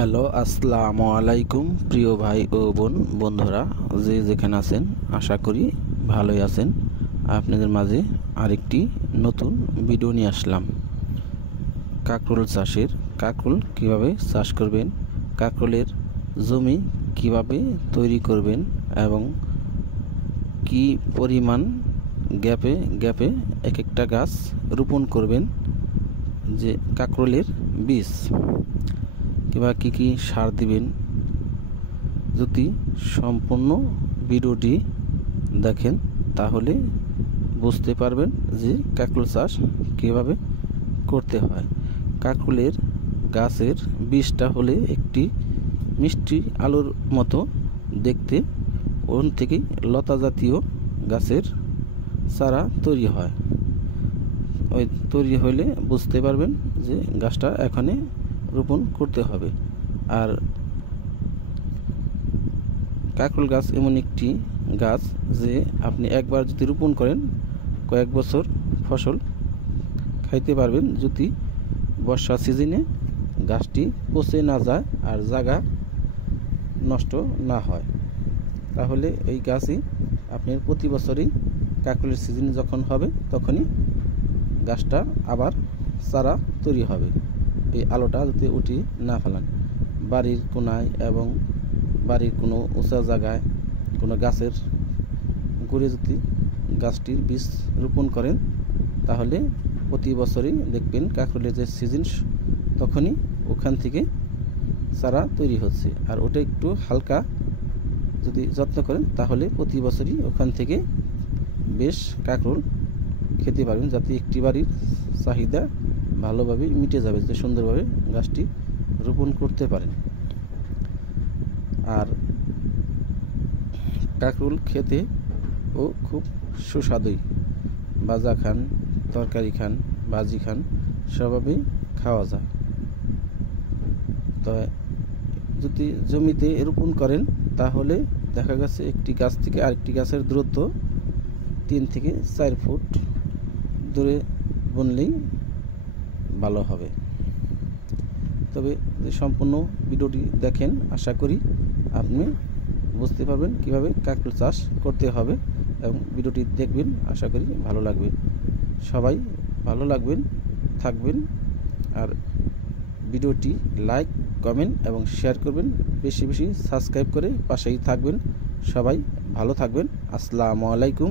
Hello, আসসালামু আলাইকুম প্রিয় ভাই ও বন্ধুরা, যে যেখানে আছেন আশা করি ভালোই আছেন। আপনাদের মাঝে আরেকটি নতুন ভিডিও নিয়ে আসলাম। কাঁকরোল চাষের, কাঁকরোল কিভাবে চাষ করবেন, কাঁকরোলের জমি কিভাবে তৈরি করবেন এবং কি পরিমাণ গ্যাপে গ্যাপে এক একটা গাছ রোপণ করবেন, যে কাঁকরোলের বীজ কিংবা কী কী সার দিবেন। যদি সম্পূর্ণ ভিডিওটি দেখেন তাহলে বুঝতে পারবেন যে কাঁকরোল চাষ কীভাবে করতে হয়। কাঁকরোলের গাছের বীজটা হলে একটি মিষ্টি আলুর মতো দেখতে, ওন থেকেই লতা জাতীয় গাছের চারা তৈরি হয়। ওই তৈরি হলে বুঝতে পারবেন যে গাছটা এখানে রোপণ করতে হবে। আর কাঁকরোল গাছ এমন একটি গাছ যে আপনি একবার যদি রোপণ করেন কয়েক বছর ফসল খাইতে পারবেন, যদি বর্ষা সিজনে গাছটি পচে না যায় আর জায়গা নষ্ট না হয়। তাহলে এই গাছই আপনার প্রতি বছরই কাঁকরোলের সিজন যখন হবে তখনই গাছটা আবার চারা তৈরি হবে। এই আলোটা যদি উঠিয়ে না ফেলান, বাড়ির কোনায় এবং বাড়ির কোনো উঁচা জায়গায় কোনো গাছের গোড়ে যদি গাছটির বীজ রোপণ করেন তাহলে প্রতি বছরই দেখবেন কাঁকরোলের যে সিজন তখনই ওখান থেকে চারা তৈরি হচ্ছে। আর ওটা একটু হালকা যদি যত্ন করেন তাহলে প্রতি বছরই ওখান থেকে বেশ কাঁকরোল খেতে পারবেন, যাতে একটি বাড়ির চাহিদা ভালোভাবে মিটে যাবে, যে সুন্দরভাবে গাছটি রোপণ করতে পারেন। আর কাঁকরোল খেতে ও খুব সুস্বাদু, ভাজা খান, তরকারি খান, ভাজি খান, সবভাবেই খাওয়া যায়। তো যদি জমিতে রোপণ করেন তাহলে দেখা গেছে একটি গাছ থেকে আরেকটি গাছের দূরত্ব 3 থেকে 4 ফুট দূরে বুনলেই ভালো হবে। তবে সম্পূর্ণ ভিডিওটি দেখেন, আশা করি আপনি বুঝতে পারবেন কিভাবে কাঁকরোল চাষ করতে হবে এবং ভিডিওটি দেখবেন, আশা করি ভালো লাগবে। সবাই ভালো থাকবেন আর ভিডিওটি লাইক, কমেন্ট এবং শেয়ার করবেন, বেশি বেশি সাবস্ক্রাইব করে পাশেই থাকবেন। সবাই ভালো থাকবেন। আসসালামু আলাইকুম।